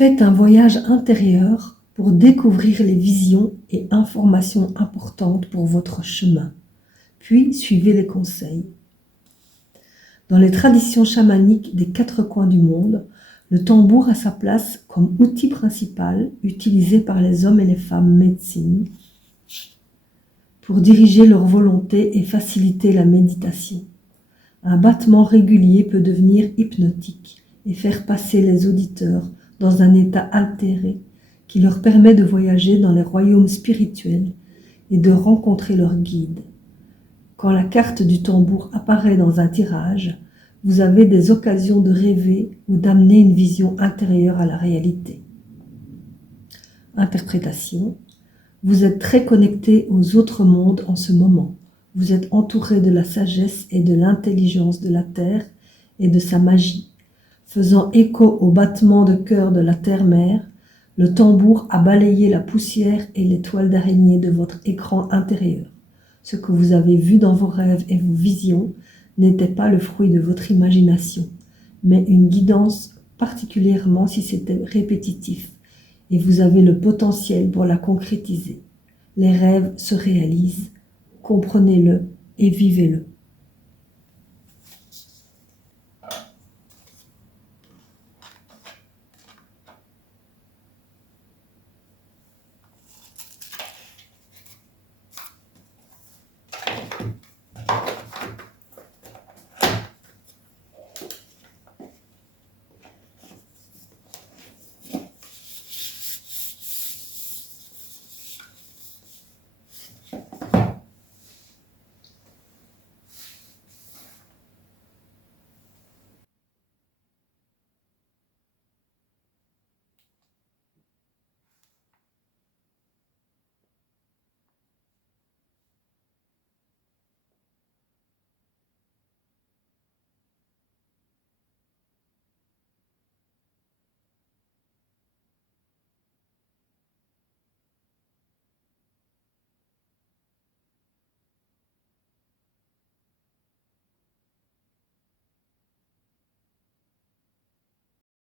Faites un voyage intérieur pour découvrir les visions et informations importantes pour votre chemin, puis suivez les conseils. Dans les traditions chamaniques des 4 coins du monde, le tambour a sa place comme outil principal utilisé par les hommes et les femmes médecine pour diriger leur volonté et faciliter la méditation. Un battement régulier peut devenir hypnotique et faire passer les auditeurs dans un état altéré qui leur permet de voyager dans les royaumes spirituels et de rencontrer leur guide. Quand la carte du tambour apparaît dans un tirage, vous avez des occasions de rêver ou d'amener une vision intérieure à la réalité. Interprétation. Vous êtes très connecté aux autres mondes en ce moment. Vous êtes entouré de la sagesse et de l'intelligence de la Terre et de sa magie. Faisant écho au battement de cœur de la Terre-Mère, le tambour a balayé la poussière et les toiles d'araignée de votre écran intérieur. Ce que vous avez vu dans vos rêves et vos visions n'était pas le fruit de votre imagination, mais une guidance, particulièrement si c'était répétitif, et vous avez le potentiel pour la concrétiser. Les rêves se réalisent, comprenez-le et vivez-le.